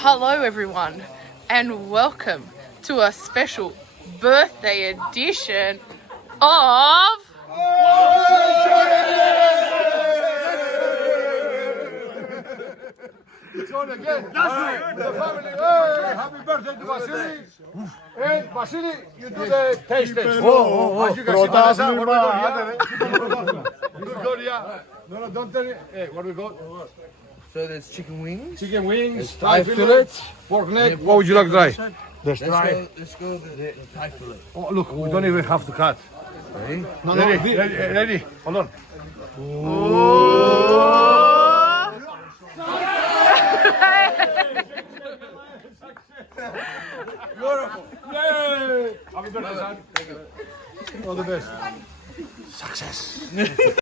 Hello everyone and welcome to a special birthday edition of It's on again. That's right. The family. Hey, happy birthday to Vasilis. And Vasilis, you do the taste test. As you can see, Vanessa, what we got here? We got here. No, don't tell me. Hey, what we got? So there's chicken wings. Chicken wings, Thai fillet, pork neck. What would you like to try? Let's go the Thai fillet. Oh, look, we don't even have to cut. Ready? No, ready. Hold on. Beautiful. Yay! Happy birthday, son. All the best. Success.